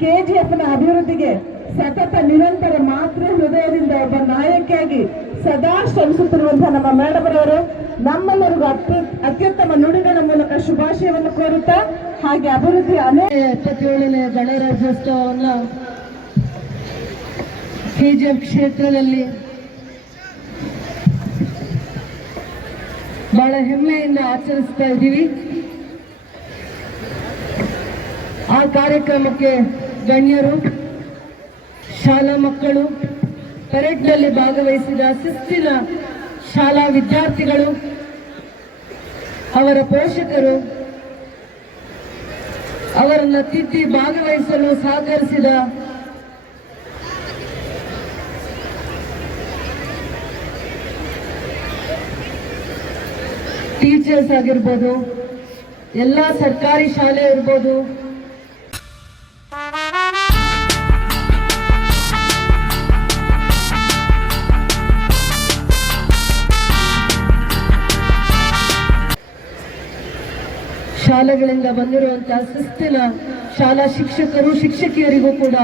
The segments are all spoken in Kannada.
ಕೆಜಿಎಫ್ನ ಅಭಿವೃದ್ಧಿಗೆ ಸತತ ನಿರಂತರ ಮಾತೃ ಹೃದಯದಿಂದ ಒಬ್ಬ ನಾಯಕಿಯಾಗಿ ಸದಾ ಶ್ರಮಿಸುತ್ತಿರುವಂತಹ ನಮ್ಮ ಮೇಡಮರವರು ನಮ್ಮೆಲ್ಲರಿಗೂ ಅತ್ಯುತ್ತಮ ನುಡಿಗಳ ಮೂಲಕ ಶುಭಾಶಯವನ್ನು ಕೋರುತ್ತಾ ಹಾಗೆ ಅಭಿವೃದ್ಧಿ 77ನೇ ಗಣರಾಜ್ಯೋತ್ಸವವನ್ನು ಕೆಜಿಎಫ್ ಕ್ಷೇತ್ರದಲ್ಲಿ ಬಹಳ ಹೆಮ್ಮೆಯಿಂದ ಆಚರಿಸ್ತಾ ಇದ್ದೀವಿ. ಆ ಕಾರ್ಯಕ್ರಮಕ್ಕೆ ಗಣ್ಯರು, ಶಾಲಾ ಮಕ್ಕಳು, ಪರೇಡ್ನಲ್ಲಿ ಭಾಗವಹಿಸಿದ ಶಿಸ್ತಿನ ಶಾಲಾ ವಿದ್ಯಾರ್ಥಿಗಳು, ಅವರ ಪೋಷಕರು, ಅವರನ್ನು ತಿದ್ದಿ ಭಾಗವಹಿಸಲು ಸಹಕರಿಸಿದ ಟೀಚರ್ಸ್ ಆಗಿರ್ಬೋದು, ಎಲ್ಲ ಸರ್ಕಾರಿ ಶಾಲೆ ಇರ್ಬೋದು, ಶಾಲೆಗಳಿಂದ ಬಂದಿರುವಂತಹ ಶಿಸ್ತಿನ ಶಾಲಾ ಶಿಕ್ಷಕರು, ಶಿಕ್ಷಕಿಯರಿಗೂ ಕೂಡ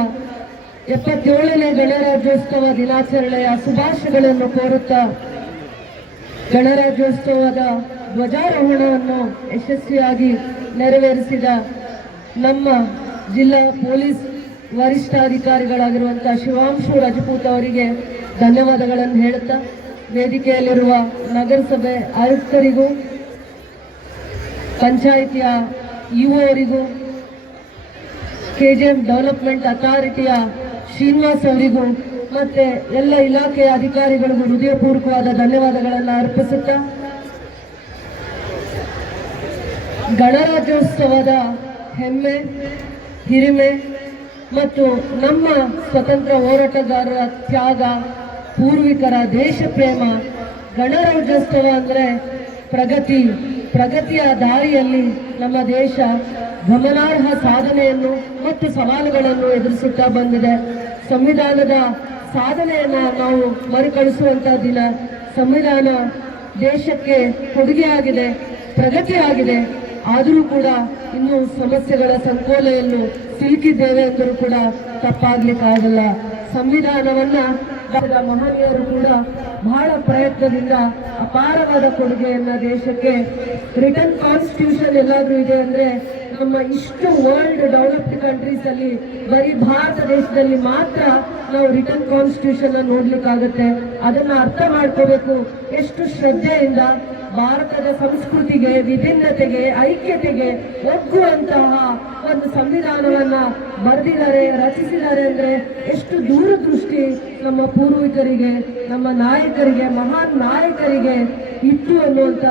77ನೇ ಗಣರಾಜ್ಯೋತ್ಸವ ದಿನಾಚರಣೆಯ ಶುಭಾಶಯಗಳನ್ನು ಕೋರುತ್ತಾ ಗಣರಾಜ್ಯೋತ್ಸವದ ಧ್ವಜಾರೋಹಣವನ್ನು ಯಶಸ್ವಿಯಾಗಿ ನೆರವೇರಿಸಿದ ನಮ್ಮ ಜಿಲ್ಲಾ ಪೊಲೀಸ್ ವರಿಷ್ಠಾಧಿಕಾರಿಗಳಾಗಿರುವಂತಹ ಶಿವಾಂಶು ರಜಪೂತ್ ಅವರಿಗೆ ಧನ್ಯವಾದಗಳನ್ನು ಹೇಳುತ್ತಾ, ವೇದಿಕೆಯಲ್ಲಿರುವ ನಗರಸಭೆ ಆಯುಕ್ತರಿಗೂ, ಪಂಚಾಯಿತಿಯ ಇಒ ಅವರಿಗೂ, ಕೆಜಿಎಫ್ ಡೆವಲಪ್ಮೆಂಟ್ ಅಥಾರಿಟಿಯ ಶ್ರೀನಿವಾಸ್ ಅವರಿಗೂ ಮತ್ತೆ ಎಲ್ಲ ಇಲಾಖೆಯ ಅಧಿಕಾರಿಗಳಿಗೂ ಹೃದಯಪೂರ್ವಕವಾದ ಧನ್ಯವಾದಗಳನ್ನು ಅರ್ಪಿಸುತ್ತಾ, ಗಣರಾಜ್ಯೋತ್ಸವದ ಹೆಮ್ಮೆ, ಹಿರಿಮೆ ಮತ್ತು ನಮ್ಮ ಸ್ವತಂತ್ರ ಹೋರಾಟಗಾರರ ತ್ಯಾಗ, ಪೂರ್ವಿಕರ ದೇಶ ಪ್ರೇಮ, ಗಣರಾಜ್ಯೋತ್ಸವ ಅಂದರೆ ಪ್ರಗತಿಯ ದಾರಿಯಲ್ಲಿ ನಮ್ಮ ದೇಶ ಗಮನಾರ್ಹ ಸಾಧನೆಯನ್ನು ಮತ್ತು ಸವಾಲುಗಳನ್ನು ಎದುರಿಸುತ್ತಾ ಬಂದಿದೆ. ಸಂವಿಧಾನದ ಸಾಧನೆಯನ್ನು ನಾವು ಮರುಕಳಿಸುವಂತಹ ದಿನ. ಸಂವಿಧಾನ ದೇಶಕ್ಕೆ ಕೊಡುಗೆಯಾಗಿದೆ, ಪ್ರಗತಿಯಾಗಿದೆ. ಆದರೂ ಕೂಡ ಇನ್ನೂ ಸಮಸ್ಯೆಗಳ ಸಂಕೋಲೆಯನ್ನು ಸಿಲುಕಿದ್ದೇವೆ ಎಂದರೂ ಕೂಡ ತಪ್ಪಾಗ್ಲಿಕ್ಕಾಗಲ್ಲ. ಸಂವಿಧಾನವನ್ನ ಮಹನೀಯರು ಕೂಡ ಬಹಳ ಪ್ರಯತ್ನದಿಂದ ಅಪಾರವಾದ ಕೊಡುಗೆಯನ್ನ ದೇಶಕ್ಕೆ, ರಿಟರ್ನ್ ಕಾನ್ಸ್ಟಿಟ್ಯೂಷನ್ ಎಲ್ಲಾದ್ರೂ ಇದೆ ಅಂದ್ರೆ ನಮ್ಮ ಇಷ್ಟು ವರ್ಲ್ಡ್ ಡೆವಲಪ್ಡ್ ಕಂಟ್ರೀಸ್ ಅಲ್ಲಿ ಬರೀ ಭಾರತ ದೇಶದಲ್ಲಿ ಮಾತ್ರ ನಾವು ರಿಟರ್ನ್ ಕಾನ್ಸ್ಟಿಟ್ಯೂಷನ್ ನೋಡ್ಲಿಕ್ಕಾಗತ್ತೆ. ಅದನ್ನ ಅರ್ಥ ಮಾಡ್ಕೋಬೇಕು. ಎಷ್ಟು ಶ್ರದ್ಧೆಯಿಂದ ಭಾರತದ ಸಂಸ್ಕೃತಿಗೆ, ವಿಭಿನ್ನತೆಗೆ, ಐಕ್ಯತೆಗೆ ಒಗ್ಗುವಂತಹ ಒಂದು ಸಂವಿಧಾನವನ್ನ ಬರೆದಿದ್ದಾರೆ, ರಚಿಸಿದ್ದಾರೆ ಅಂದ್ರೆ ಎಷ್ಟು ದೂರದೃಷ್ಟಿ ನಮ್ಮ ಪೂರ್ವಿಕರಿಗೆ, ನಮ್ಮ ನಾಯಕರಿಗೆ, ಮಹಾನ್ ನಾಯಕರಿಗೆ ಇತ್ತು ಅನ್ನುವಂತ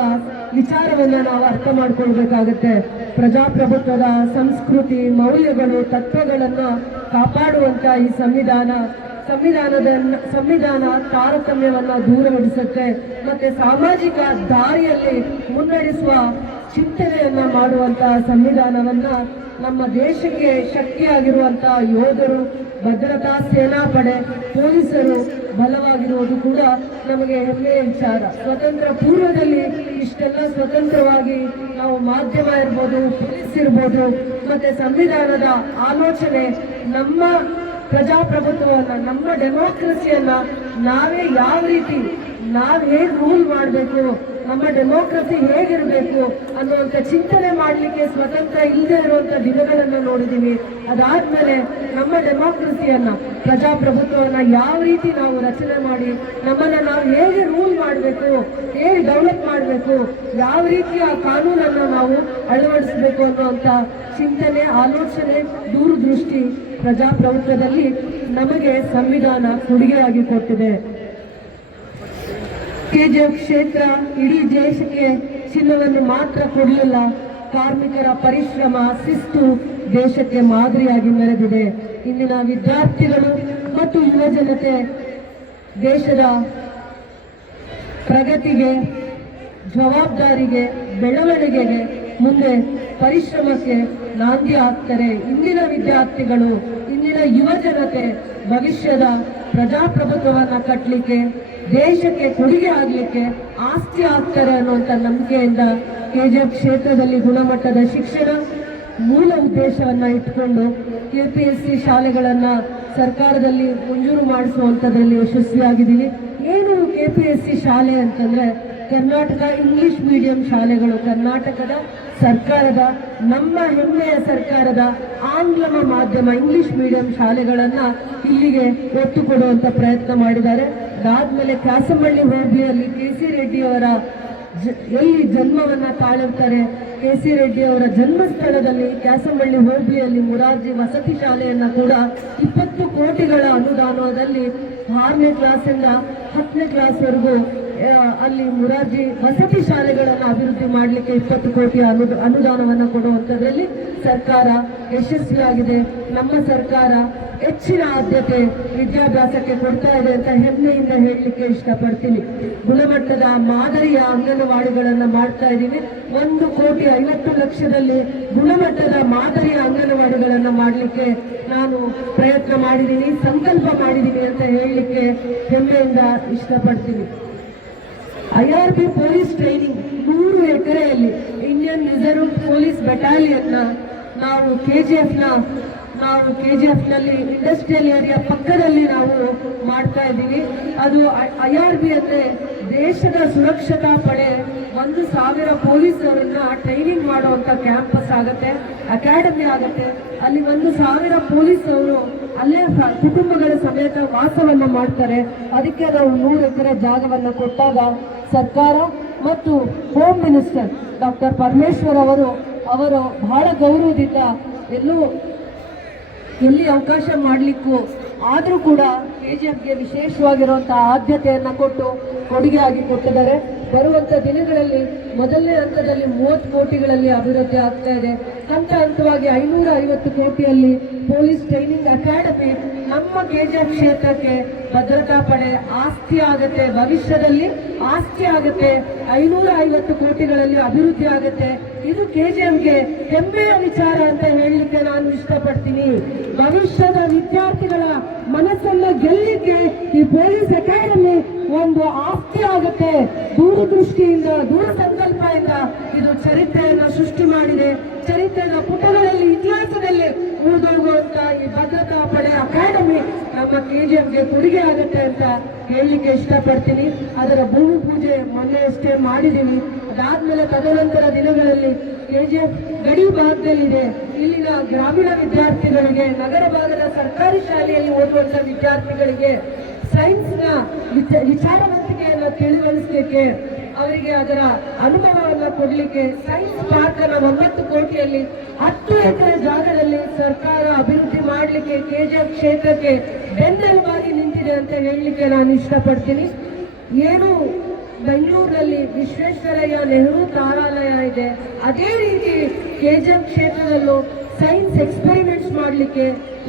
ವಿಚಾರವನ್ನ ನಾವು ಅರ್ಥ ಮಾಡ್ಕೊಳ್ಬೇಕಾಗತ್ತೆ. ಪ್ರಜಾಪ್ರಭುತ್ವದ ಸಂಸ್ಕೃತಿ, ಮೌಲ್ಯಗಳು, ತತ್ವಗಳನ್ನ ಕಾಪಾಡುವಂತ ಈ ಸಂವಿಧಾನ ತಾರತಮ್ಯವನ್ನ ದೂರಗೊಳಿಸುತ್ತೆ ಮತ್ತೆ ಸಾಮಾಜಿಕ ದಾರಿಯಲ್ಲಿ ಮುನ್ನಡೆಸುವ ಚಿಂತನೆಯನ್ನ ಮಾಡುವಂತಹ ಸಂವಿಧಾನವನ್ನ ನಮ್ಮ ದೇಶಕ್ಕೆ ಶಕ್ತಿಯಾಗಿರುವಂತಹ ಯೋಧರು, ಭದ್ರತಾ ಸೇನಾಪಡೆ, ಪೊಲೀಸರು ಬಲವಾಗಿರುವುದು ಕೂಡ ನಮಗೆ ಹೆಮ್ಮೆಯ ವಿಚಾರ. ಸ್ವತಂತ್ರ ಪೂರ್ವದಲ್ಲಿ ಇಷ್ಟೆಲ್ಲ ಸ್ವತಂತ್ರವಾಗಿ ನಾವು ಮಾಧ್ಯಮ ಇರ್ಬೋದು, ಪೊಲೀಸ್ ಇರ್ಬೋದು, ಮತ್ತೆ ಸಂವಿಧಾನದ ಆಲೋಚನೆ, ನಮ್ಮ ಪ್ರಜಾಪ್ರಭುತ್ವವನ್ನ, ನಮ್ಮ ಡೆಮೋಕ್ರಸಿಯನ್ನ ನಾವೇ ಯಾವ ರೀತಿ, ನಾವು ಹೇಗೆ ರೂಲ್ ಮಾಡಬೇಕು, ನಮ್ಮ ಡೆಮೋಕ್ರಸಿ ಹೇಗಿರಬೇಕು ಅನ್ನುವಂಥ ಚಿಂತನೆ ಮಾಡಲಿಕ್ಕೆ ಸ್ವತಂತ್ರ ಇಲ್ಲದೆ ಇರುವಂಥ ದಿನಗಳನ್ನು ನೋಡಿದ್ದೀವಿ. ಅದಾದ್ಮೇಲೆ ನಮ್ಮ ಡೆಮೋಕ್ರಸಿಯನ್ನ, ಪ್ರಜಾಪ್ರಭುತ್ವವನ್ನ ಯಾವ ರೀತಿ ನಾವು ರಚನೆ ಮಾಡಿ ನಮ್ಮನ್ನ ನಾವು ಹೇಗೆ ರೂಲ್ ಮಾಡಬೇಕು, ಹೇಗೆ ಡೆವಲಪ್ ಮಾಡಬೇಕು, ಯಾವ ರೀತಿಯ ಕಾನೂನನ್ನು ನಾವು ಅಳವಡಿಸಬೇಕು ಅನ್ನುವಂಥ ಚಿಂತನೆ, ಆಲೋಚನೆ, ದೂರದೃಷ್ಟಿ ಪ್ರಜಾಪ್ರಭುತ್ವದಲ್ಲಿ ನಮಗೆ ಸಂವಿಧಾನ ಕೊಡುಗೆಯಾಗಿ ಕೊಟ್ಟಿದೆ. ಕೆಜಿಎಫ್ ಕ್ಷೇತ್ರ ಇಡೀ ದೇಶಕ್ಕೆ ಚಿನ್ನವನ್ನು ಮಾತ್ರ ಕೊಡಲಿಲ್ಲ, ಕಾರ್ಮಿಕರ ಪರಿಶ್ರಮ, ಶಿಸ್ತು ದೇಶಕ್ಕೆ ಮಾದರಿಯಾಗಿ ಮೆರೆದಿದೆ. ಇಂದಿನ ವಿದ್ಯಾರ್ಥಿಗಳು ಮತ್ತು ಯುವ ಜನತೆ ದೇಶದ ಪ್ರಗತಿಗೆ, ಜವಾಬ್ದಾರಿಗೆ, ಬೆಳವಣಿಗೆಗೆ, ಮುಂದೆ ಪರಿಶ್ರಮಕ್ಕೆ ನಾಂದಿ ಆಗ್ತಾರೆ. ಇಂದಿನ ವಿದ್ಯಾರ್ಥಿಗಳು, ಇಂದಿನ ಯುವ ಜನತೆ ಭವಿಷ್ಯದ ಪ್ರಜಾಪ್ರಭುತ್ವವನ್ನು ಕಟ್ಟಲಿಕ್ಕೆ, ದೇಶಕ್ಕೆ ಕೊಡುಗೆ ಆಗಲಿಕ್ಕೆ ಆಸ್ತಿ ಆಗ್ತಾರೆ ಅನ್ನುವಂಥ ನಂಬಿಕೆಯಿಂದ ಕೆಜಿಎಫ್ ಕ್ಷೇತ್ರದಲ್ಲಿ ಗುಣಮಟ್ಟದ ಶಿಕ್ಷಣ ಮೂಲ ಉದ್ದೇಶವನ್ನ ಇಟ್ಟುಕೊಂಡು KPSC ಶಾಲೆಗಳನ್ನು ಸರ್ಕಾರದಲ್ಲಿ ಮಂಜೂರು ಮಾಡಿಸುವಂಥದ್ರಲ್ಲಿ ಯಶಸ್ವಿಯಾಗಿದ್ದೀವಿ. ಏನು KPSC ಶಾಲೆ ಅಂತಂದರೆ ಕರ್ನಾಟಕ ಇಂಗ್ಲಿಷ್ ಮೀಡಿಯಂ ಶಾಲೆಗಳು, ಕರ್ನಾಟಕದ ಸರ್ಕಾರದ, ನಮ್ಮ ಹೆಮ್ಮೆಯ ಸರ್ಕಾರದ ಆಂಗ್ಲ ಮಾಧ್ಯಮ ಇಂಗ್ಲಿಷ್ ಮೀಡಿಯಂ ಶಾಲೆಗಳನ್ನು ಇಲ್ಲಿಗೆ ಒತ್ತು ಕೊಡುವಂಥ ಪ್ರಯತ್ನ ಮಾಡಿದ್ದಾರೆ. ಅದಾದ್ಮೇಲೆ ಕ್ಯಾಸಮಳ್ಳಿ ಹೋಬಳಿಯಲ್ಲಿ KC ರೆಡ್ಡಿ ಅವರ ಎಲ್ಲಿ ಜನ್ಮವನ್ನ ತಾಳಿರ್ತಾರೆ, KC ರೆಡ್ಡಿ ಅವರ ಜನ್ಮಸ್ಥಳದಲ್ಲಿ ಕ್ಯಾಸಮಳ್ಳಿ ಹೋಬಳಿಯಲ್ಲಿ ಮುರಾರ್ಜಿ ವಸತಿ ಶಾಲೆಯನ್ನ ಕೂಡ 20 ಕೋಟಿಗಳ ಅನುದಾನದಲ್ಲಿ 6ನೇ ಕ್ಲಾಸಿಂದ 10ನೇ ಕ್ಲಾಸ್ವರೆಗೂ ಅಲ್ಲಿ ಮುರಾರ್ಜಿ ವಸತಿ ಶಾಲೆಗಳನ್ನು ಅಭಿವೃದ್ಧಿ ಮಾಡಲಿಕ್ಕೆ 20 ಕೋಟಿ ಅನುದಾನವನ್ನು ಕೊಡುವಂಥದ್ರಲ್ಲಿ ಸರ್ಕಾರ ಯಶಸ್ವಿಯಾಗಿದೆ. ನಮ್ಮ ಸರ್ಕಾರ ಹೆಚ್ಚಿನ ಆದ್ಯತೆ ವಿದ್ಯಾಭ್ಯಾಸಕ್ಕೆ ಕೊಡ್ತಾ ಇದೆ ಅಂತ ಹೆಮ್ಮೆಯಿಂದ ಹೇಳಲಿಕ್ಕೆ ಇಷ್ಟಪಡ್ತೀನಿ. ಗುಣಮಟ್ಟದ ಮಾದರಿಯ ಅಂಗನವಾಡಿಗಳನ್ನು ಮಾಡ್ತಾ ಇದ್ದೀವಿ. 1,50,00,000ದಲ್ಲಿ ಗುಣಮಟ್ಟದ ಮಾದರಿಯ ಅಂಗನವಾಡಿಗಳನ್ನು ಮಾಡಲಿಕ್ಕೆ ನಾನು ಪ್ರಯತ್ನ ಮಾಡಿದ್ದೀನಿ, ಸಂಕಲ್ಪ ಮಾಡಿದ್ದೀನಿ ಅಂತ ಹೇಳಲಿಕ್ಕೆ ಹೆಮ್ಮೆಯಿಂದ ಇಷ್ಟಪಡ್ತೀನಿ. IRB ಪೊಲೀಸ್ ಟ್ರೈನಿಂಗ್ 100 ಎಕರೆಯಲ್ಲಿ ಇಂಡಿಯನ್ ರಿಸರ್ವ್ ಪೊಲೀಸ್ ಬೆಟಾಲಿಯನ್ನ ನಾವು KGF ನಲ್ಲಿ ಇಂಡಸ್ಟ್ರಿಯಲ್ ಏರಿಯಾ ಪಕ್ಕದಲ್ಲಿ ನಾವು ಮಾಡ್ತಾ ಇದ್ದೀವಿ. ಅದು IRB ಅಂದ್ರೆ ದೇಶದ ಸುರಕ್ಷತಾ ಪಡೆ 1,000 ಪೊಲೀಸರನ್ನ ಟ್ರೈನಿಂಗ್ ಮಾಡುವಂತ ಕ್ಯಾಂಪಸ್ ಆಗುತ್ತೆ, ಅಕಾಡೆಮಿ ಆಗುತ್ತೆ. ಅಲ್ಲಿ 1,000 ಪೊಲೀಸರು ಅಲ್ಲೇ ಕುಟುಂಬಗಳ ಸಮೇತ ವಾಸವನ್ನ ಮಾಡ್ತಾರೆ. ಅದಕ್ಕೆ ನಾವು 100 ಎಕರೆ ಜಾಗವನ್ನು ಕೊಟ್ಟಾಗ ಸರ್ಕಾರ ಮತ್ತು ಹೋಮ್ ಮಿನಿಸ್ಟರ್ ಡಾಕ್ಟರ್ ಪರಮೇಶ್ವರ್ ಅವರು ಬಹಳ ಗೌರವದಿಂದ ಎಲ್ಲಿ ಅವಕಾಶ ಮಾಡಲಿಕ್ಕೂ ಆದರೂ ಕೂಡ KGFಗೆ ವಿಶೇಷವಾಗಿರುವಂತಹ ಆದ್ಯತೆಯನ್ನು ಕೊಟ್ಟು ಕೊಡುಗೆಯಾಗಿ ಕೊಟ್ಟಿದ್ದಾರೆ. ಬರುವಂಥ ದಿನಗಳಲ್ಲಿ ಮೊದಲನೇ ಹಂತದಲ್ಲಿ 30 ಕೋಟಿಗಳಲ್ಲಿ ಅಭಿವೃದ್ಧಿ ಆಗ್ತಾ ಇದೆ. ಹಂತ ಹಂತವಾಗಿ 550 ಕೋಟಿಯಲ್ಲಿ ಪೊಲೀಸ್ ಟ್ರೈನಿಂಗ್ ಅಕಾಡೆಮಿ ನಮ್ಮ KGF ಕ್ಷೇತ್ರಕ್ಕೆ ಭದ್ರತಾ ಪಡೆ ಆಸ್ತಿ ಆಗುತ್ತೆ, ಭವಿಷ್ಯದಲ್ಲಿ ಆಸ್ತಿ ಆಗುತ್ತೆ. 550 ಕೋಟಿಗಳಲ್ಲಿ ಅಭಿವೃದ್ಧಿ ಆಗುತ್ತೆ. ಇದು KGFಗೆ ಹೆಮ್ಮೆಯ ವಿಚಾರ ಅಂತ ಹೇಳಲಿಕ್ಕೆ ನಾನು ಇಷ್ಟಪಡ್ತೀನಿ. ಭವಿಷ್ಯದ ವಿದ್ಯಾರ್ಥಿಗಳ ಮನಸ್ಸನ್ನ ಗೆಲ್ಲಲಿಕ್ಕೆ ಈ ಪೊಲೀಸ್ ಅಕಾಡೆಮಿ ಒಂದು ಆಸ್ತಿ ಆಗುತ್ತೆ. ದೂರದೃಷ್ಟಿಯಿಂದ, ದೂರ ಸಂಕಲ್ಪದಿಂದ ಇದು ಚರಿತ್ರೆಯನ್ನು ಸೃಷ್ಟಿ ಮಾಡಿದೆ. ಚರಿತ್ರೆಯ ಪುಟಗಳಲ್ಲಿ, ಇತಿಹಾಸದಲ್ಲಿ ಉಳಿದೋಗುವಂತ ಈ ಭದ್ರತಾ ಪಡೆ ಅಕಾಡೆಮಿ ನಮ್ಮ KGFಗೆ ಕೊಡುಗೆ ಆಗುತ್ತೆ ಅಂತ ಹೇಳಲಿಕ್ಕೆ ಇಷ್ಟಪಡ್ತೀನಿ. ಅದರ ಭೂಮಿ ಪೂಜೆ ಮೊನ್ನೆಯಷ್ಟೇ ಮಾಡಿದ್ದೀನಿ. ಅದಾದ್ಮೇಲೆ ತದನಂತರ ದಿನಗಳಲ್ಲಿ KGF ಗಡಿ ಭಾಗದಲ್ಲಿದೆ. ಇಲ್ಲಿನ ಗ್ರಾಮೀಣ ವಿದ್ಯಾರ್ಥಿಗಳಿಗೆ, ನಗರ ಭಾಗದ ಸರ್ಕಾರಿ ಶಾಲೆಯಲ್ಲಿ ಓದುವಂತ ವಿದ್ಯಾರ್ಥಿಗಳಿಗೆ ಸೈನ್ಸ್ನ ವಿಚಾರವಂತಿಕೆಯನ್ನು ತಿಳಿವಳಿಸಲಿಕ್ಕೆ, ಅವರಿಗೆ ಅದರ ಅನುಭವವನ್ನು ಕೊಡಲಿಕ್ಕೆ ಸೈನ್ಸ್ ಪಾರ್ಕ್ ಅನ್ನು 9 ಕೋಟಿಯಲ್ಲಿ 10 ಎಕರೆ ಜಾಗದಲ್ಲಿ ಸರ್ಕಾರ ಅಭಿವೃದ್ಧಿ ಮಾಡಲಿಕ್ಕೆ KGF ಕ್ಷೇತ್ರಕ್ಕೆ ಬೆನ್ನೆಲುಬಾಗಿ ನಿಂತಿದೆ ಅಂತ ಹೇಳಲಿಕ್ಕೆ ನಾನು ಇಷ್ಟಪಡ್ತೀನಿ. ಏನು ಬೆಂಗಳೂರಿನಲ್ಲಿ ವಿಶ್ವೇಶ್ವರಯ್ಯ ನೆಹರು ತಾರಾಲಯ ಇದೆ, ಅದೇ ರೀತಿ KGF ಕ್ಷೇತ್ರದಲ್ಲೂ ಸೈನ್ಸ್ ಎಕ್ಸ್ಪೆರಿಮೆಂಟ್ಸ್ ಮಾಡಲಿಕ್ಕೆ,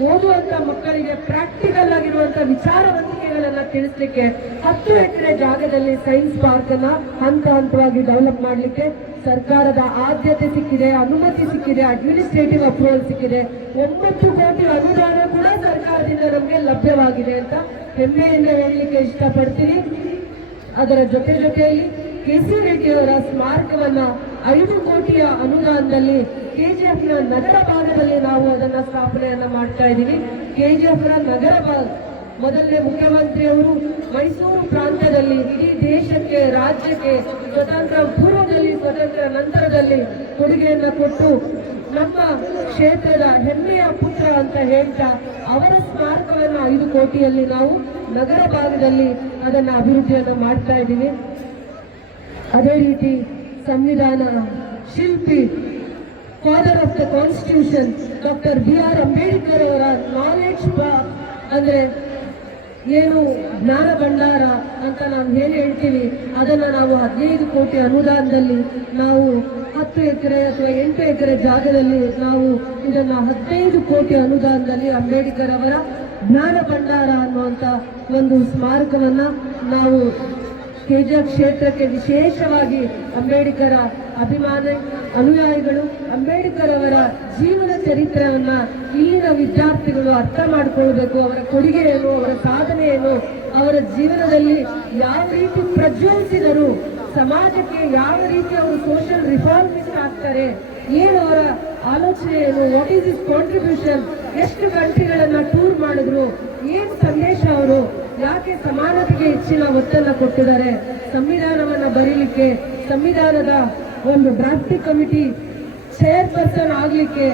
ಓದುವಂತ ಮಕ್ಕಳಿಗೆ ಪ್ರಾಕ್ಟಿಕಲ್ ಆಗಿರುವಂತ ವಿಚಾರವಂತಿಕೆಗಳನ್ನ ತಿಳಿಸ್ಲಿಕ್ಕೆ 10 ಎಕರೆ ಜಾಗದಲ್ಲಿ ಸೈನ್ಸ್ ಪಾರ್ಕ್ ಅನ್ನ ಹಂತ ಹಂತವಾಗಿ ಡೆವಲಪ್ ಮಾಡಲಿಕ್ಕೆ ಸರ್ಕಾರದ ಆದ್ಯತೆ ಸಿಕ್ಕಿದೆ, ಅನುಮತಿ ಸಿಕ್ಕಿದೆ, ಅಡ್ಮಿನಿಸ್ಟ್ರೇಟಿವ್ ಅಪ್ರೂವಲ್ ಸಿಕ್ಕಿದೆ. 9 ಕೋಟಿ ಅನುದಾನ ಕೂಡ ಸರ್ಕಾರದಿಂದ ನಮಗೆ ಲಭ್ಯವಾಗಿದೆ ಅಂತ ಹೆಮ್ಮೆಯಿಂದ ಹೇಳಲಿಕ್ಕೆ ಇಷ್ಟಪಡ್ತೀನಿ. ಅದರ ಜೊತೆಯಲ್ಲಿ KC ರೆಡ್ಡಿ ಅವರ ಸ್ಮಾರಕವನ್ನ 5 ಕೋಟಿಯ ಅನುದಾನದಲ್ಲಿ KGFನ ನಗರ ಭಾಗದಲ್ಲಿ ನಾವು ಅದನ್ನ ಸ್ಥಾಪನೆಯನ್ನ ಮಾಡ್ತಾ ಇದ್ದೀವಿ. KGFರ ನಗರ ಭಾಗ ಮೊದಲನೇ ಮುಖ್ಯಮಂತ್ರಿಯವರು ಮೈಸೂರು ಪ್ರಾಂತ್ಯದಲ್ಲಿ ಇಡೀ ದೇಶಕ್ಕೆ, ರಾಜ್ಯಕ್ಕೆ ಸ್ವತಂತ್ರ ಪೂರ್ವದಲ್ಲಿ, ಸ್ವತಂತ್ರ ನಂತರದಲ್ಲಿ ಕೊಡುಗೆಯನ್ನ ಕೊಟ್ಟು ನಮ್ಮ ಕ್ಷೇತ್ರದ ಹೆಮ್ಮೆಯ ಪುತ್ರ ಅಂತ ಹೇಳ್ತಾ ಅವರ ಸ್ಮಾರಕವನ್ನು 5 ಕೋಟಿಯಲ್ಲಿ ನಾವು ನಗರ ಭಾಗದಲ್ಲಿ ಅದನ್ನ ಅಭಿವೃದ್ಧಿಯನ್ನು ಮಾಡ್ತಾ ಇದ್ದೀವಿ. ಅದೇ ರೀತಿ ಸಂವಿಧಾನ ಶಿಲ್ಪಿ, father of the constitution doctor BR Ambedkar ಅವರ ನಾಲೆಡ್ಜ್ ಅಂದ್ರೆ ಏನು ಜ್ಞಾನ ಭಂಡಾರ ಅಂತ ನಾವು ಏನು ಹೇಳ್ತೀವಿ, ಅದನ್ನ ನಾವು 15 ಕೋಟಿ ಅನುದಾನದಲ್ಲಿ ನಾವು 10 ಎಕರೆ ಅಥವಾ 8 ಎಕರೆ ಜಾಗದಲ್ಲಿ ನಾವು ಇದನ್ನ 15 ಕೋಟಿ ಅನುದಾನದಲ್ಲಿ ಅಂಬೇಡ್ಕರ್ ಅವರ ಜ್ಞಾನ ಭಂಡಾರ ಅನ್ನುವಂಥ ಒಂದು ಸ್ಮಾರಕವನ್ನ ನಾವು KGF ಕ್ಷೇತ್ರಕ್ಕೆ ವಿಶೇಷವಾಗಿ ಅಂಬೇಡ್ಕರ ಅನುಯಾಯಿಗಳು, ಅಂಬೇಡ್ಕರ್ ಅವರ ಜೀವನ ಚರಿತ್ರೆಯನ್ನ ಇಲ್ಲಿನ ವಿದ್ಯಾರ್ಥಿಗಳು ಅರ್ಥ ಮಾಡಿಕೊಳ್ಬೇಕು. ಅವರ ಕೊಡುಗೆ ಏನು, ಅವರ ಸಾಧನೆ ಏನು, ಅವರ ಜೀವನದಲ್ಲಿ ಯಾವ ರೀತಿ ಪ್ರಜ್ವಲಿಸಿದರು, ಸಮಾಜಕ್ಕೆ ಯಾವ ರೀತಿ ಅವರು ಸೋಷಿಯಲ್ ರಿಫಾರ್ಮಿಸ್ಟ್ ಆಗ್ತಾರೆ, ಏನು ಅವರ ಆಲೋಚನೆ ಏನು, ವಾಟ್ ಈಸ್ ಇಸ್ ಕಾಂಟ್ರಿಬ್ಯೂಷನ್, ಎಷ್ಟು ಕಂಟ್ರಿಗಳನ್ನ ಟೂರ್ ಮಾಡಿದ್ರು, ಏನು ಸಂದೇಶ ಅವರು, ಯಾಕೆ ಸಮಾನತೆಗೆ ಹೆಚ್ಚಿನ ಒತ್ತನ್ನು ಕೊಟ್ಟಿದ್ದಾರೆ, ಸಂವಿಧಾನವನ್ನ ಬರೀಲಿಕ್ಕೆ, ಸಂವಿಧಾನದ ಒಂದು ಡ್ರಾಫ್ಟಿಂಗ್ ಕಮಿಟಿ ಚೇರ್ಪರ್ಸನ್ ಆಗ್ಲಿಕ್ಕೆ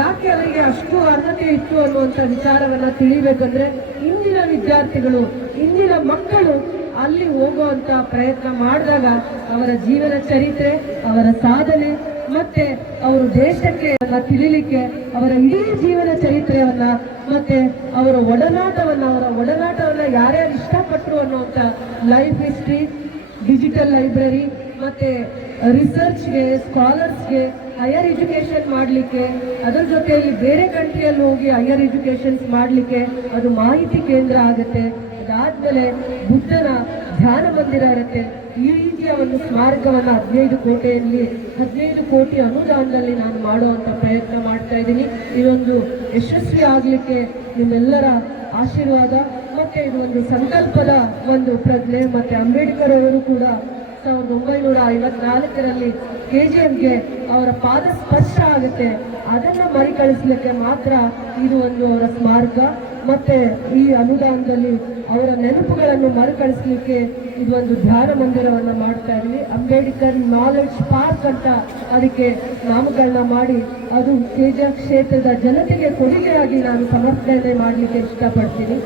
ಯಾಕೆ ಅವರಿಗೆ ಅಷ್ಟು ಅರ್ಹತೆ ಇತ್ತು ಅನ್ನುವಂಥ ವಿಚಾರವನ್ನ ತಿಳಿಬೇಕಂದ್ರೆ ಇಂದಿನ ವಿದ್ಯಾರ್ಥಿಗಳು, ಇಂದಿನ ಮಕ್ಕಳು ಅಲ್ಲಿ ಹೋಗುವಂತ ಪ್ರಯತ್ನ ಮಾಡಿದಾಗ ಅವರ ಜೀವನ ಚರಿತ್ರೆ, ಅವರ ಸಾಧನೆ ಮತ್ತೆ ಅವರು ದೇಶಕ್ಕೆ ತಿಳಿಲಿಕ್ಕೆ ಅವರ ಇಡೀ ಜೀವನ ಚರಿತ್ರೆಯನ್ನ ಮತ್ತೆ ಅವರ ಒಡನಾಟವನ್ನ ಯಾರ್ಯಾರು ಇಷ್ಟಪಟ್ಟರು ಅನ್ನುವಂಥ ಲೈಫ್ ಹಿಸ್ಟ್ರಿ, ಡಿಜಿಟಲ್ ಲೈಬ್ರರಿ ಮತ್ತೆ ರಿಸರ್ಚ್ಗೆ, ಸ್ಕಾಲರ್ಸ್ಗೆ ಹೈಯರ್ ಎಜುಕೇಶನ್ ಮಾಡಲಿಕ್ಕೆ, ಅದರ ಜೊತೆಯಲ್ಲಿ ಬೇರೆ ಕಂಟ್ರಿಯಲ್ಲಿ ಹೋಗಿ ಹೈಯರ್ ಎಜುಕೇಶನ್ಸ್ ಮಾಡಲಿಕ್ಕೆ ಅದು ಮಾಹಿತಿ ಕೇಂದ್ರ ಆಗುತ್ತೆ. ಅದಾದ್ಮೇಲೆ ಬುದ್ಧನ ಧ್ಯಾನ ಮಂದಿರ ಇರುತ್ತೆ. ಈ ರೀತಿಯ ಒಂದು ಸ್ಮಾರಕವನ್ನು 15 ಕೋಟಿ ಅನುದಾನದಲ್ಲಿ ನಾನು ಮಾಡುವಂತ ಪ್ರಯತ್ನ ಮಾಡ್ತಾ ಇದ್ದೀನಿ. ಇದೊಂದು ಯಶಸ್ವಿ ಆಗಲಿಕ್ಕೆ ನಿಮ್ಮೆಲ್ಲರ ಆಶೀರ್ವಾದ ಮತ್ತೆ ಇದು ಒಂದು ಸಂಕಲ್ಪದ ಒಂದು ಪ್ರಜ್ಞೆ. ಮತ್ತೆ ಅಂಬೇಡ್ಕರ್ ಅವರು ಕೂಡ 1954ರಲ್ಲಿ KGMಗೆ ಅವರ ಪಾದ ಸ್ಪರ್ಶ ಆಗುತ್ತೆ. ಅದನ್ನು ಮರುಕಳಿಸಲಿಕ್ಕೆ ಮಾತ್ರ ಇದು ಒಂದು ಅವರ ಸ್ಮಾರಕ. ಮತ್ತೆ ಈ ಅನುದಾನದಲ್ಲಿ ಅವರ ನೆನಪುಗಳನ್ನು ಮರುಕಳಿಸಲಿಕ್ಕೆ ಇದು ಒಂದು ಧ್ಯಾನ ಮಂದಿರವನ್ನು ಮಾಡ್ತಾ ಇದ್ವಿ. ಅಂಬೇಡ್ಕರ್ ನಾಲೆಡ್ಜ್ ಪಾರ್ಕ್ ಅಂತ ಅದಕ್ಕೆ ನಾಮಕರಣ ಮಾಡಿ ಅದು KGF ಕ್ಷೇತ್ರದ ಜನತೆಗೆ ಕೊಡುಗೆಯಾಗಿ ನಾನು ಸಮರ್ಪಣೆ ಮಾಡಲಿಕ್ಕೆ ಇಷ್ಟಪಡ್ತೀನಿ.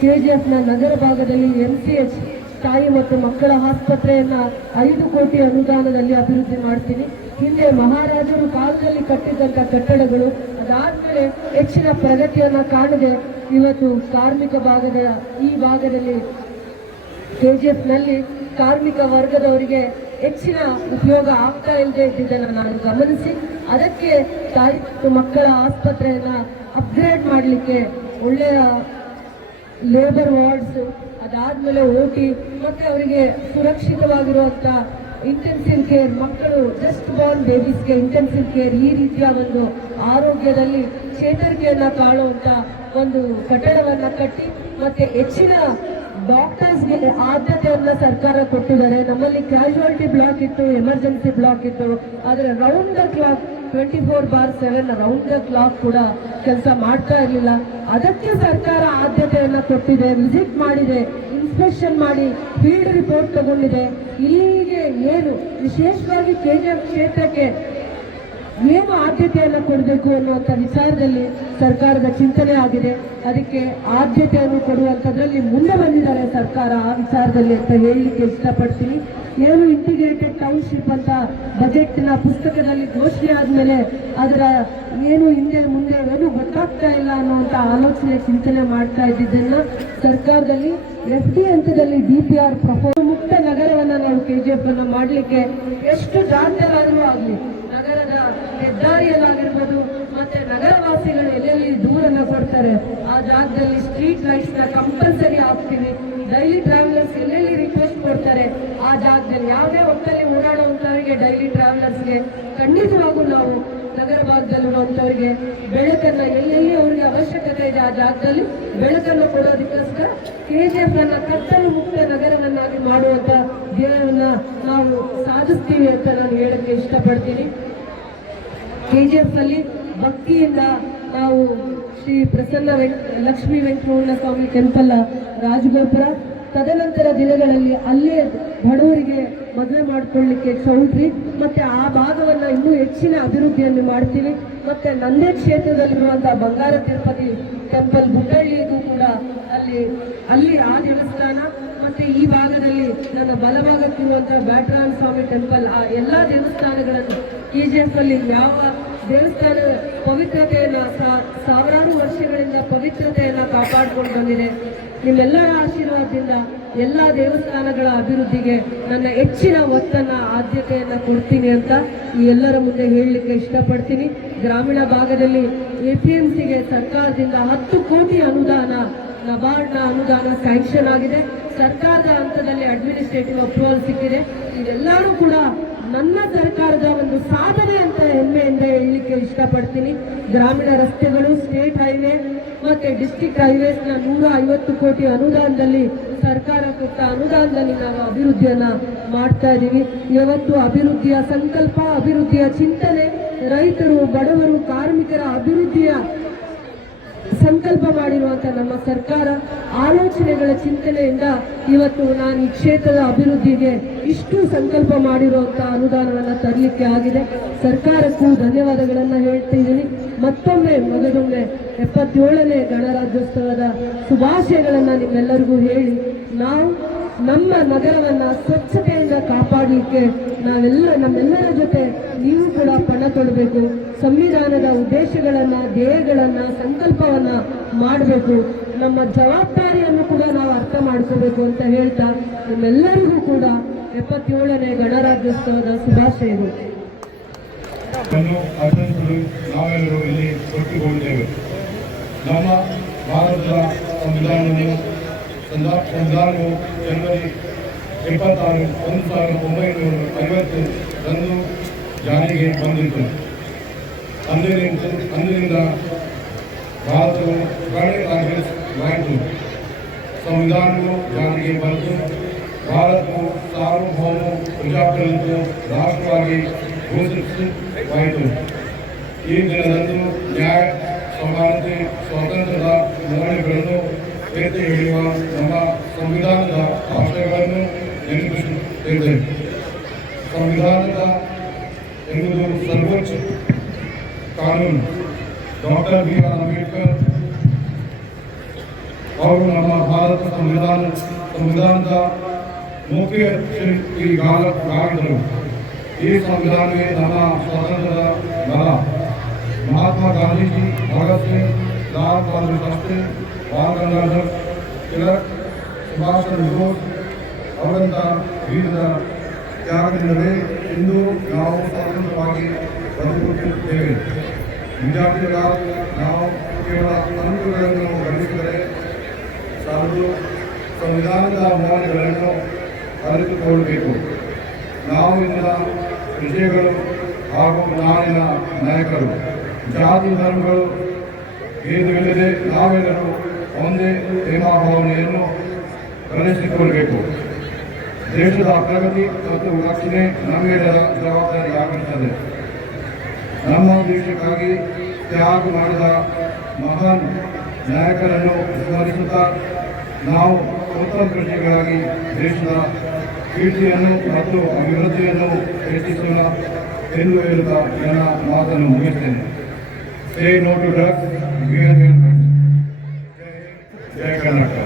KGFನ ನಗರ ಭಾಗದಲ್ಲಿ MCH ತಾಯಿ ಮತ್ತು ಮಕ್ಕಳ ಆಸ್ಪತ್ರೆಯನ್ನ 5 ಕೋಟಿ ಅನುದಾನದಲ್ಲಿ ಅಭಿವೃದ್ಧಿ ಮಾಡ್ತೀನಿ. ಹಿಂದೆ ಮಹಾರಾಜರು ಕಾಲದಲ್ಲಿ ಕಟ್ಟಿದಂಥ ಕಟ್ಟಡಗಳು ಅದಾದ್ಮೇಲೆ ಹೆಚ್ಚಿನ ಪ್ರಗತಿಯನ್ನ ಕಾಣದೆ ಇವತ್ತು ಕಾರ್ಮಿಕ ಭಾಗದ ಈ ಭಾಗದಲ್ಲಿ KGFನಲ್ಲಿ ಕಾರ್ಮಿಕ ವರ್ಗದವರಿಗೆ ಹೆಚ್ಚಿನ ಉಪಯೋಗ ಆಗ್ತಾ ಇಲ್ಲದೆ ಇದ್ದಿದ್ದನ್ನು ನಾನು ಗಮನಿಸಿ ಅದಕ್ಕೆ ತಾಯಿ ಮತ್ತು ಮಕ್ಕಳ ಆಸ್ಪತ್ರೆಯನ್ನ ಅಪ್ಗ್ರೇಡ್ ಮಾಡಲಿಕ್ಕೆ ಒಳ್ಳೆಯ ಲೇಬರ್ ವಾರ್ಡ್ಸ್, ಅದಾದ್ಮೇಲೆ OT ಮತ್ತೆ ಅವರಿಗೆ ಸುರಕ್ಷಿತವಾಗಿರುವಂತ ಇಂಟೆನ್ಸಿವ್ ಕೇರ್, ಮಕ್ಕಳು ಜಸ್ಟ್ ಬಾರ್ನ್ ಬೇಬೀಸ್ಗೆ ಇಂಟೆನ್ಸಿವ್ ಕೇರ್, ಈ ರೀತಿಯ ಒಂದು ಆರೋಗ್ಯದಲ್ಲಿ ಚೇತರಿಕೆಯನ್ನ ಕಾಣುವಂತ ಒಂದು ಕಟ್ಟಡವನ್ನ ಕಟ್ಟಿ ಮತ್ತೆ ಹೆಚ್ಚಿನ ಡಾಕ್ಟರ್ಸ್ಗೆ ಆದ್ಯತೆಯನ್ನ ಸರ್ಕಾರ ಕೊಟ್ಟಿದ್ದಾರೆ. ನಮ್ಮಲ್ಲಿ ಕ್ಯಾಶುಯಾಲಿಟಿ ಬ್ಲಾಕ್ ಇತ್ತು, ಎಮರ್ಜೆನ್ಸಿ ಬ್ಲಾಕ್ ಇತ್ತು, ಆದರೆ round the clock 24/7 round the clock ಕೂಡ ಕೆಲಸ ಮಾಡ್ತಾ ಇರಲಿಲ್ಲ. ಅದಕ್ಕೆ ಸರ್ಕಾರ ಆದ್ಯತೆಯನ್ನ ಕೊಟ್ಟಿದೆ, ವಿಸಿಟ್ ಮಾಡಿದೆ, ಇನ್ಸ್ಪೆಕ್ಷನ್ ಮಾಡಿ ಫೀಲ್ಡ್ ರಿಪೋರ್ಟ್ ತಗೊಂಡಿದೆ. ಇಲ್ಲಿಗೆ ಏನು ವಿಶೇಷವಾಗಿ KGF ಕ್ಷೇತ್ರಕ್ಕೆ ಏನು ಆದ್ಯತೆಯನ್ನು ಕೊಡಬೇಕು ಅನ್ನುವಂಥ ವಿಚಾರದಲ್ಲಿ ಸರ್ಕಾರದ ಚಿಂತನೆ ಆಗಿದೆ. ಅದಕ್ಕೆ ಆದ್ಯತೆಯನ್ನು ಕೊಡುವಂಥದ್ರಲ್ಲಿ ಮುಂದೆ ಬಂದಿದ್ದಾರೆ ಸರ್ಕಾರ ಆ ವಿಚಾರದಲ್ಲಿ ಅಂತ ಹೇಳಲಿಕ್ಕೆ ಇಷ್ಟಪಡ್ತೀನಿ. ಏನು ಇಂಟಿಗ್ರೇಟೆಡ್ ಟೌನ್ಶಿಪ್ ಅಂತ ಬಜೆಟ್ನ ಪುಸ್ತಕದಲ್ಲಿ ಘೋಷಣೆ ಆದಮೇಲೆ ಅದರ ಏನು ಹಿಂದೆ ಮುಂದೆ ಏನು ಗೊತ್ತಾಗ್ತಾ ಇಲ್ಲ ಅನ್ನುವಂಥ ಆಲೋಚನೆ ಚಿಂತನೆ ಮಾಡ್ತಾ ಇದ್ದಿದ್ದನ್ನು ಸರ್ಕಾರದಲ್ಲಿ FD ಹಂತದಲ್ಲಿ DPR ಮುಕ್ತ ನಗರವನ್ನು ನಾವು KGF ಅನ್ನು ಮಾಡಲಿಕ್ಕೆ ಎಷ್ಟು ಜಾಗರಾದರೂ ಆಗಲಿ, ನಗರದ ಹೆದ್ದಾರಿಯಲ್ಲಾಗಿರ್ಬೋದು ಮತ್ತೆ ನಗರವಾಸಿಗಳು ಎಲ್ಲೆಲ್ಲಿ ದೂರನ್ನ ಕೊಡ್ತಾರೆ ಆ ಜಾಗದಲ್ಲಿ ಸ್ಟ್ರೀಟ್ ಲೈಟ್ಸ್ ನ ಕಂಪಲ್ಸರಿ ಹಾಕ್ತೀವಿ. ಡೈಲಿ ಟ್ರಾವೆಲರ್ಸ್ ಎಲ್ಲೆಲ್ಲಿ ರಿಕ್ವೆಸ್ಟ್ ಕೊಡ್ತಾರೆ ಆ ಜಾಗದಲ್ಲಿ ಯಾವುದೇ ಹೊತ್ತಲ್ಲಿ ಓಡಾಡುವಂತವರಿಗೆ ಡೈಲಿ ಟ್ರಾವೆಲರ್ಸ್ಗೆ ಖಂಡಿತವಾಗೂ ನಾವು ನಗರ ಭಾಗದಲ್ಲಿರುವಂತವರಿಗೆ ಬೆಳಕನ್ನ ಎಲ್ಲೆಲ್ಲಿ ಅವರಿಗೆ ಅವಶ್ಯಕತೆ ಇದೆ ಆ ಜಾಗದಲ್ಲಿ ಬೆಳಕನ್ನು ಕೊಡೋದಕ್ಕೋಸ್ಕರ KGF ಅನ್ನ ಕತ್ತಲು ಮುಕ್ತ ನಗರವನ್ನಾಗಿ ಮಾಡುವಂತ ಧ್ಯೇಯವನ್ನ ನಾವು ಸಾಧಿಸ್ತೀವಿ ಅಂತ ನಾನು ಹೇಳಕ್ಕೆ ಇಷ್ಟಪಡ್ತೀನಿ. KGF ನಲ್ಲಿ ಭಕ್ತಿಯಿಂದ ನಾವು ಶ್ರೀ ಪ್ರಸನ್ನ ಲಕ್ಷ್ಮೀ ವೆಂಕಟರಮಣ ಸ್ವಾಮಿ ಟೆಂಪಲ್ ರಾಜಗೋಪುರ, ತದನಂತರ ದಿನಗಳಲ್ಲಿ ಅಲ್ಲೇ ಬಡವರಿಗೆ ಮದುವೆ ಮಾಡಿಕೊಳ್ಳಿಕ್ಕೆ ಚೌಲ್ಟ್ರಿ ಮತ್ತೆ ಆ ಭಾಗವನ್ನು ಇನ್ನೂ ಹೆಚ್ಚಿನ ಅಭಿವೃದ್ಧಿಯನ್ನು ಮಾಡ್ತೀವಿ. ಮತ್ತೆ ನಂದೇ ಕ್ಷೇತ್ರದಲ್ಲಿರುವಂತಹ ಬಂಗಾರ ತಿರುಪತಿ ಟೆಂಪಲ್ ಗುಡ್ಡಳ್ಳಿಗೂ ಕೂಡ ಅಲ್ಲಿ ಆ ದೇವಸ್ಥಾನ ಮತ್ತೆ ಈ ಭಾಗದಲ್ಲಿ ನನ್ನ ಬಲಭಾಗಕ್ಕಿರುವಂತಹ ಬ್ಯಾಟರಾಯನ ಸ್ವಾಮಿ ಟೆಂಪಲ್, ಆ ಎಲ್ಲ ದೇವಸ್ಥಾನಗಳನ್ನು KGF ಅಲ್ಲಿ ಯಾವ ದೇವಸ್ಥಾನ ಪವಿತ್ರತೆಯನ್ನ ಸಾವಿರಾರು ವರ್ಷಗಳಿಂದ ಪವಿತ್ರತೆಯನ್ನ ಕಾಪಾಡಿಕೊಂಡು ಬಂದಿದೆ. ನಿಮ್ಮೆಲ್ಲರ ಆಶೀರ್ವಾದದಿಂದ ಎಲ್ಲ ದೇವಸ್ಥಾನಗಳ ಅಭಿವೃದ್ಧಿಗೆ ನನ್ನ ಹೆಚ್ಚಿನ ಒತ್ತನ್ನ ಆದ್ಯತೆಯನ್ನ ಕೊಡ್ತೀನಿ ಅಂತ ಈ ಎಲ್ಲರ ಮುಂದೆ ಹೇಳಲಿಕ್ಕೆ ಇಷ್ಟಪಡ್ತೀನಿ. ಗ್ರಾಮೀಣ ಭಾಗದಲ್ಲಿ APMCಗೆ ಸರ್ಕಾರದಿಂದ 10 ಕೋಟಿ ಅನುದಾನ, ನಬಾರ್ಡ್ನ ಅನುದಾನ ಸ್ಯಾಂಕ್ಷನ್ ಆಗಿದೆ. ಸರ್ಕಾರದ ಹಂತದಲ್ಲಿ ಅಡ್ಮಿನಿಸ್ಟ್ರೇಟಿವ್ ಅಪ್ರೂವಲ್ ಸಿಕ್ಕಿದೆ. ಇದೆಲ್ಲರೂ ಕೂಡ ನನ್ನ ಸರ್ಕಾರದ ಒಂದು ಸಾಧನೆ ಅಂತ ಹೆಮ್ಮೆಯಿಂದ ಹೇಳಲಿಕ್ಕೆ ಇಷ್ಟಪಡ್ತೀನಿ. ಗ್ರಾಮೀಣ ರಸ್ತೆಗಳು, ಸ್ಟೇಟ್ ಹೈವೇ ಮತ್ತೆ ಡಿಸ್ಟ್ರಿಕ್ಟ್ ಹೈವೇಸ್ನ 150 ಕೋಟಿ ಅನುದಾನದಲ್ಲಿ ಸರ್ಕಾರ ಕೊಟ್ಟ ಅನುದಾನದಲ್ಲಿ ನಾವು ಅಭಿವೃದ್ಧಿಯನ್ನ ಮಾಡ್ತಾ ಇದ್ದೀವಿ. ಇವತ್ತು ಅಭಿವೃದ್ಧಿಯ ಸಂಕಲ್ಪ, ಅಭಿವೃದ್ಧಿಯ ಚಿಂತನೆ, ರೈತರು, ಬಡವರು, ಕಾರ್ಮಿಕರ ಅಭಿವೃದ್ಧಿಯ ಸಂಕಲ್ಪ ಮಾಡಿರುವಂಥ ನಮ್ಮ ಸರ್ಕಾರ ಆಲೋಚನೆಗಳ ಚಿಂತನೆಯಿಂದ ಇವತ್ತು ನಾನು ಈ ಕ್ಷೇತ್ರದ ಅಭಿವೃದ್ಧಿಗೆ ಇಷ್ಟು ಸಂಕಲ್ಪ ಮಾಡಿರುವಂಥ ಅನುದಾನವನ್ನು ತರಲಿಕ್ಕೆ ಆಗಿದೆ. ಸರ್ಕಾರಕ್ಕೂ ಧನ್ಯವಾದಗಳನ್ನು ಹೇಳ್ತಿದ್ದೀನಿ. ಮತ್ತೊಮ್ಮೆ ಮೊದಲೊಮ್ಮೆ 77ನೇ ಗಣರಾಜ್ಯೋತ್ಸವದ ಶುಭಾಶಯಗಳನ್ನು ನಿಮ್ಮೆಲ್ಲರಿಗೂ ಹೇಳಿ, ನಾವು ನಮ್ಮ ನಗರವನ್ನು ಸ್ವಚ್ಛತೆಯಿಂದ ಕಾಪಾಡಲಿಕ್ಕೆ ನಮ್ಮೆಲ್ಲರ ಜೊತೆ ನೀವು ಕೂಡ ಪಣ ತೊಡಬೇಕು. ಸಂವಿಧಾನದ ಉದ್ದೇಶಗಳನ್ನು, ಧ್ಯೇಯಗಳನ್ನು, ಸಂಕಲ್ಪವನ್ನು ಮಾಡಬೇಕು. ನಮ್ಮ ಜವಾಬ್ದಾರಿಯನ್ನು ಕೂಡ ನಾವು ಅರ್ಥ ಮಾಡ್ಕೋಬೇಕು ಅಂತ ಹೇಳ್ತಾ ನಿಮ್ಮೆಲ್ಲರಿಗೂ ಕೂಡ 77ನೇ ಗಣರಾಜ್ಯೋತ್ಸವದ ಶುಭಾಶಯಗಳು. ಆಚರಿಸಲು ನಾವೆಲ್ಲರೂ ಇಲ್ಲಿ ಒಟ್ಟುಕೊಂಡಿದ್ದೇವೆ. ನಮ್ಮ ಭಾರತದ ಸಂವಿಧಾನವು ಜನವರಿ 26, 1950 ರಂದು ಜಾರಿಗೆ ಬಂದಿತು. ಅಂದಿನಿಂದ ಭಾರತವು ಗಣರಾಜ್ಯವಾಯಿತು. ಸಂವಿಧಾನವು ಜಾರಿಗೆ ಬಂತು. ಭಾರತವು ಸಾರ್ವಭೌಮ ಪ್ರಜಾಪ್ರಭುತ್ವ ರಾಷ್ಟ್ರವಾಗಿ ಘೋಷಿತವಾಯಿತು. ಈ ದಿನದಂದು ನ್ಯಾಯ, ಸಮಾನತೆ, ಸ್ವಾತಂತ್ರ್ಯದ ಮೌಲ್ಯಗಳನ್ನು ಎತ್ತಿ ಹಿಡಿಯುವ ನಮ್ಮ ಸಂವಿಧಾನದ ಆಶಯಗಳನ್ನು ನೆನಪಿಸುತ್ತೇವೆ. ಸಂವಿಧಾನದ ಎನ್ನುವುದು ಸರ್ವೋಚ್ಚ ಕಾನೂನು. Doctor B.R. ಅಂಬೇಡ್ಕರ್ ಅವರು ನಮ್ಮ ಭಾರತ ಸಂವಿಧಾನದ ಮುಖ್ಯ ಶಿಲ್ಪಿಗಳಾಗಿದ್ದರು. ಈ ಸಂವಿಧಾನವೇ ನಮ್ಮ ಸ್ವಾತಂತ್ರ್ಯದ ಬಲ. ಮಹಾತ್ಮ ಗಾಂಧೀಜಿ, ಭಗತ್ ಸಿಂಗ್, ಲಾಲ್ ಬಹದ್ದೂರ್ ಶಾಸ್ತ್ರಿ, ಬಾಲ್ ಗಂಗಾಧರ್ ತಿಲಕ್, ಸುಭಾಷ್ ಚಂದ್ರ ಬೋಸ್ ಅವರಂಥ ವೀರದ ತ್ಯಾಗದಿಂದಲೇ ಇಂದು ನಾವು ಸ್ವತಂತ್ರವಾಗಿ ಬದುಕುತ್ತಿದ್ದೇವೆ. ವಿದ್ಯಾರ್ಥಿಗಳಾಗಿ ನಾವು ಕೇವಲ ಅಂಕಗಳನ್ನು ಗಳಿಸಿದರೆ ಸಾಲದು, ಸಂವಿಧಾನದ ಮೌಲ್ಯಗಳನ್ನು ಅರಿತುಕೊಳ್ಳಬೇಕು. ನಾವು ಇಂಥ ವಿಷಯಗಳು ಹಾಗೂ ನಾಡಿನ ನಾಯಕರು, ಜಾತಿ ಧರ್ಮಗಳು ಭೇದವಿಲ್ಲದೆ ನಾವೆಲ್ಲರೂ ಒಂದೇ ಪ್ರೇಮಭಾವನೆಯನ್ನು ಪ್ರದರ್ಶಿಸಿಕೊಳ್ಳಬೇಕು. ದೇಶದ ಪ್ರಗತಿ ಮತ್ತು ರಕ್ಷಣೆ ನಮ್ಮೆಲ್ಲರ ಜವಾಬ್ದಾರಿಯಾಗಿರುತ್ತದೆ. ನಮ್ಮ ದೇಶಕ್ಕಾಗಿ ತ್ಯಾಗ ಮಾಡಿದ ಮಹಾನ್ ನಾಯಕರನ್ನು ಸ್ಮರಿಸುತ್ತಾ ನಾವು ಉತ್ತಮ ಪ್ರಜೆಗಳಾಗಿ ದೇಶದ ಕೀರ್ತಿಯನ್ನು ಮತ್ತು ಅಭಿವೃದ್ಧಿಯನ್ನು ಹೆಚ್ಚಿಸೋಣ ಎಂದು ಹೇಳುತ್ತಾ ನನ್ನ ಮಾತನ್ನು ಮುಗಿಸ್ತೇನೆ. Say no to drugs, we are helpers. Jai Karnataka.